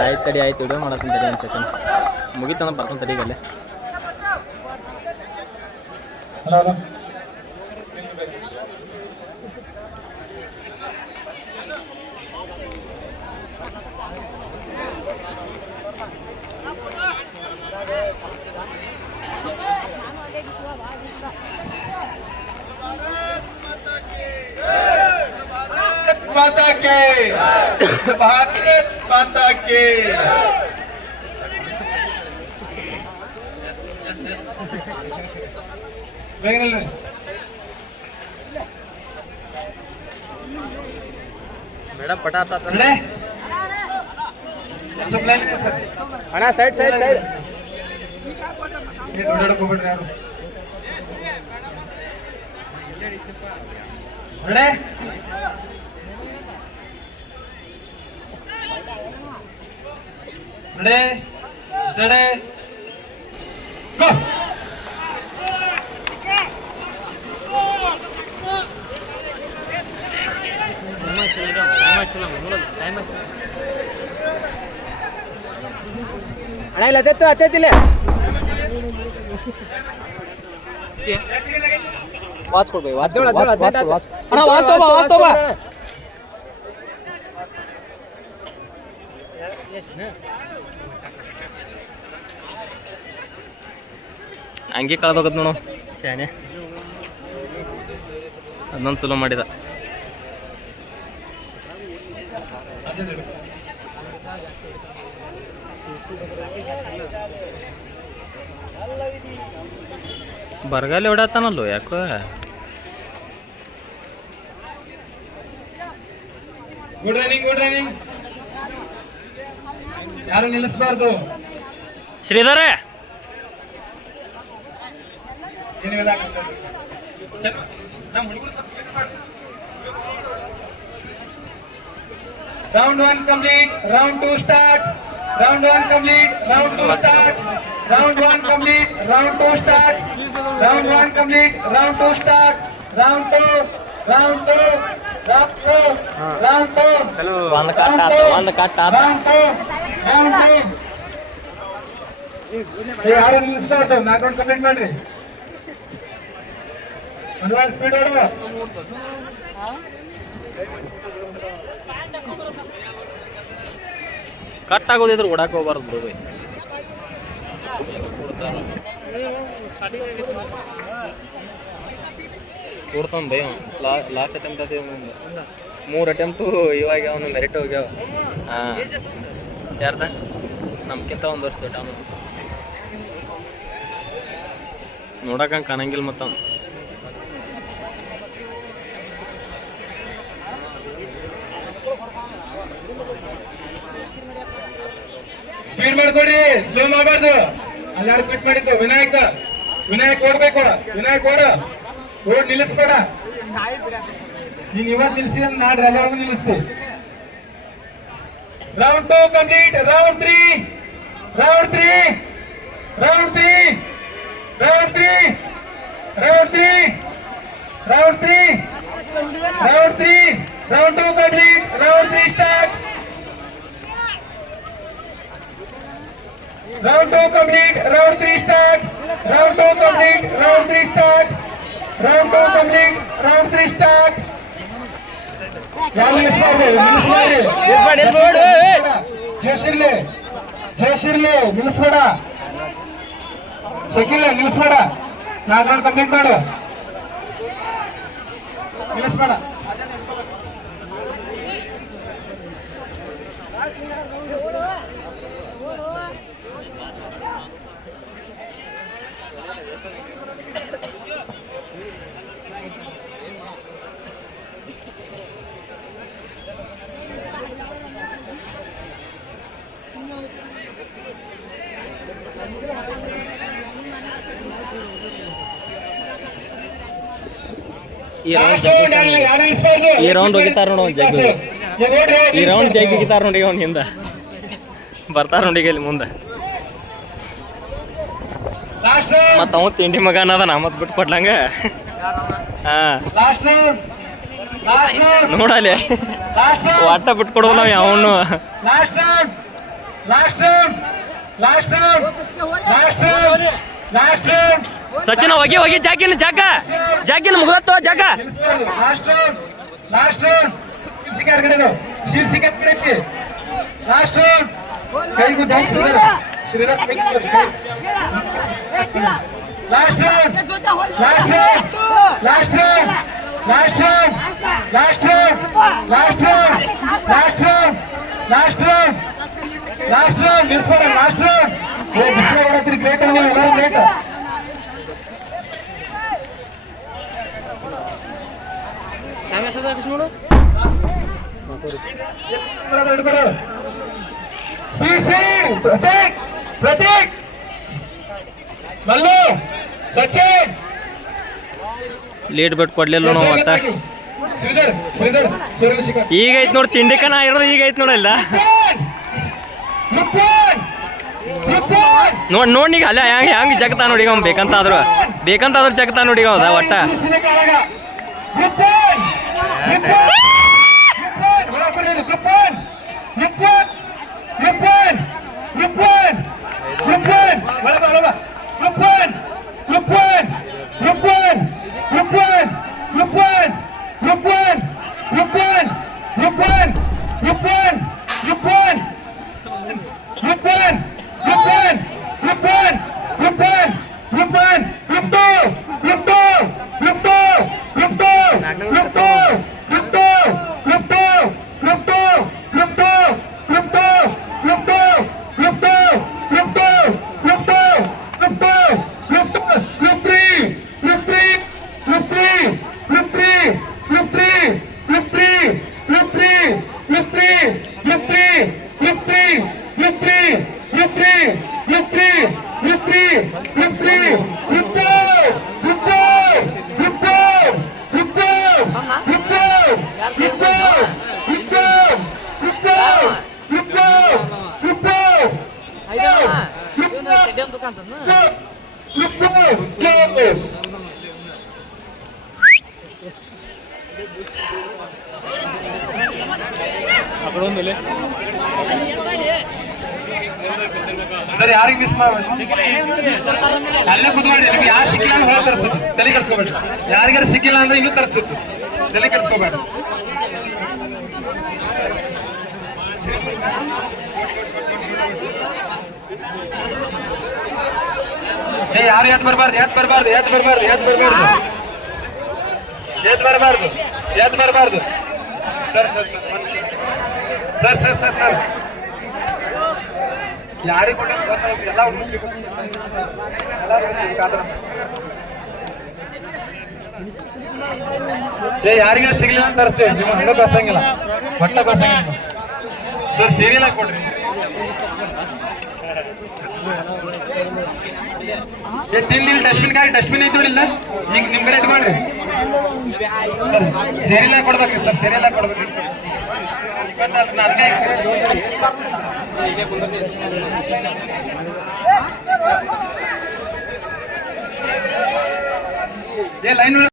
ಆಯ್ತು ತಡಿ ಆಯ್ತು ವಿಡಿಯೋ ಮಾಡತ್ತೀನಿ ತಡಿ ಒಂದು ಸೆಕೆಂಡ್ ಮುಗಿತಂದ ಬರ್ತಾನೆ ತಡಿಗಲ್ಲೇ माता के भारत माता के ಮೇಡಮ್ ಪಟಾಸ ಅಣ್ಣ side side side Ready, steady, go! ಅಣ್ಣ ಇಲ್ಲ ಅದೇತ್ತು ಅತ್ತೈತಿಲ್ಲ ವಾಚ್ ಕೊಡ್ಬೇಕು ಅಣ್ಣ ವಾಚ್ ತೋಬಾ ಹಂಗೆ ಕಳ್ದೋಗತ್ ನೋಡು ಶಾನೆ ಅದನ್ನೊಂದು ಚಲೋ ಮಾಡಿದ ಬರಗಾಲಿ ಹೊಡತಾನಲ್ಲೋ ಯಾಕೋ ಗುಡ್ ರನ್ನಿಂಗ್ ಯಾರು ನಿಲ್ಲಿಸಬಾರ್ದು Shridhara Round 1 complete, round 2 start. Round 1 complete, round 2 start. Round 1 complete, round 2 start. Round 1 complete, round 2 start. Round 2, round 2, round 2, round 2. Hello. One cut. Round 2, round 2. ಯಾರು ನಿಲ್ಲಿಸ್ಬಾರ್ದು 4 ರೌಂಡ್ ಕಂಪ್ಲೀಟ್ ಮಾಡ್ರಿ. ಒಂದು ಸ್ಪೀಡ್ ಹೊಡು. ಕಟ್ ಆಗೋದಿದ್ರೆ ಓಡಾಕ್ ಹೋಗ್ಬಾರ್ದು ಬಿಡು by ಕೊಡ್ತಾನ by last attempt ಅದೇ 3 attempt ಇವಾಗ ಅವನು merit ಹೋಗ್ಯಾವ ಹಾಂ ಯಾರ್ದ ನಮ್ಗಿಂತ ಒಂದು ವರ್ಷ ದೊಡ್ಡ ಅವನು ನೋಡಕ್ಕಂಗೆ ಕಾಣಂಗಿಲ್ಲ ಮತ್ತು ಅವ್ನು ಸ್ಪೀಡ್ ಮಾಡ್ಕೊಡ್ರಿ ಸ್ಲೋ ಮಾಡಬಾರ್ದು ಅಲ್ಲಾರು ಕ್ವಿಟ್ ಮಾಡಿದ್ದು ವಿನಾಯಕ್ ಓಡ್ಬೇಕು ಓಡ್ ನಿಲ್ಲಿಸ್ಬೇಡ ನೀನ್ ಇವತ್ತು ನಿಲ್ಸಿದ ನಾಡ್ರಿ ಎಲ್ಲರಿಗೂ ನಿಲ್ಲಿಸ್ತೀವಿ round 2 complete round 2 complete round 3 start Round 2 complete, round 3 start. Round 2 complete, round 3 start. Round 2 complete, round 3 start. ಜಯಶಿರ್ಲಿ ನಿಲ್ಲಿಸ್ಬೇಡ ಶಕಿಲ್ಲ ನಿಲ್ಲಿಸ್ಬೇಡ 4 round complete ಮಾಡು ನಿಲ್ಲಿಸ್ಬೇಡ ಈ ರೌಂಡ್ ಹೋಗಿತಾರ ನೋಡಿ ಜಗ್ಗಿ ಈ ರೌಂಡ್ ಜಗ್ಗಿ ಹೋಗಿತಾರ ನೋಡಿ ಅವ್ನ ಹಿಂದ ಬರ್ತಾರ ನೋಡಿ ಇಲ್ಲಿ ಮುಂದೆ ಮತ್ತ ಅವ ತಿಂಡಿ ಮಗನ ಅದ ನಾ ಮತ್ ಬಿಟ್ಟು ಕೊಡ್ಲಂಗ ಹಾ ನೋಡಲಿ ಒಟ್ಟ ಬಿಟ್ಕೊಡೋದು ನಾವು ಯಾವನು last round last round last round last round last round Sachin ಹೋಗಿ ಹೋಗಿ ಜಾಗಿನ ಮುಗ್ದತ್ತು ಜಾಗ ಲಾಸ್ಟ್ ರೌಂಡ್ ಲಾಸ್ಟ್ ರೌಂಡ್ ಶಿರ್ಸಿಕೆ ಕಡೆ ಶಿರ್ಸಿಕೆ ಕಡೆ ಐತಿ ಲಾಸ್ಟ್ ರೌಂಡ್ ಕೈಗೂ Shridhar last round last round last round last round last round last round last round last round last round ನಿಲ್ಸ್ಬೇಡ ಲಾಸ್ಟ್ ರೌಂಡ್ ಬಿಸ್ಲ ಹೊಡತ್ರಿ ಗ್ರೇಟ್ ಎಲ್ಲರೂ ಗ್ರೇಟ್ ನೋಡು ಪ್ರತೀಕ್ ಪ್ರತೀಕ್ ಮಲ್ಲು ಸಚಿನ್ ಲೇಟ್ ಬಿಟ್ಟು ಕೊಡ್ಲಿಲ್ಲ ನಾವು ಒಟ್ಟ ಶ್ರೀಧರ್ ಶ್ರೀಧರ್ ಚಂದ್ರಶೇಖರ್ ಈಗ ಐತ್ ನೋಡಿ ತಿಂಡಿಕನ ಇರೋದು ಈಗ ಐತ್ ನೋಡಲ್ಲ ನೋಡಿ ಈಗ ಅಲ್ಲ ಹೆಂಗ್ ಜಗತ್ತ ನೋಡಿ ಅವ್ನು ಬೇಕಂತಾದ್ರು ಜಗತ್ತ ನೋಡಿ ಅದ ಒಟ್ಟ ಸರ್ ಯಾರಿಗೆ ಮಿಸ್ ಮಾಡ್ಬೇಡಿ ಅಲ್ಲೇ ಕುತ್ಕೊಳ್ರಿ ನಿಮ್ಗೆ ಯಾರು ಸಿಕ್ಕಿಲ್ಲ ಅಂದ್ರೆ ಹೋಗಿ ತರಿಸ್ತೀವಿ ತಲೆ ಕೆಡ್ಸ್ಕೊಬೇಡ್ರಿ ಯಾರಿಗಾರು ಸಿಕ್ಕಿಲ್ಲ ಅಂದ್ರೆ ಇನ್ನೂ ತರಿಸ್ತಿತ್ತು ತಲೆ ಕೆಡ್ಸ್ಕೊಬೇಡ್ರಿ ಯಾರು ಎತ್ ಬರಬಾರ್ದು ಎತ್ ಬರಬಾರ್ದು ಎತ್ ಬರಬಾರ್ದು ಎತ್ ಬರಬಾರ್ದು ಎತ್ ಬರಬಾರ್ದು ಎತ್ ಬರಬಾರ್ದು sir sir sir sir sir sir ಯಾರಿಗೆ ಕೊಟ್ಟ ಎಲ್ಲ ಯಾರಿಗ ಸಿಗ್ಲಿಲ್ಲ ಅಂತ ತರಿಸ್ತೇವೆ ನಿಮ್ಮ ಹಂಗ ಕಳ್ಸಂಗಿಲ್ಲ ಒಟ್ಟ ಕಳ್ಸಂಗಿಲ್ಲ ಸರ್ ಸೀರಿಯಲ್ ಆಗಿ ಕೊಡ್ರಿ ತಿಂದಿಲ್ಲ ಡಸ್ಟ್ಬಿನ್ ಐತಿ ನೋಡಿಲ್ಲ ಈಗ ನಿಮ್ ಕಡೆ ಇಟ್ಕೊಳ್ರಿ ಸೀರಿಯಲ್ ಆಗಿ ಕೊಡ್ಬೇಕ್ರಿ ಸರ್ ಸೀರಿಯಲ್ ಆಗಿ ಕೊಡ್ಬೇಕ್ರಿ ಲೈನ್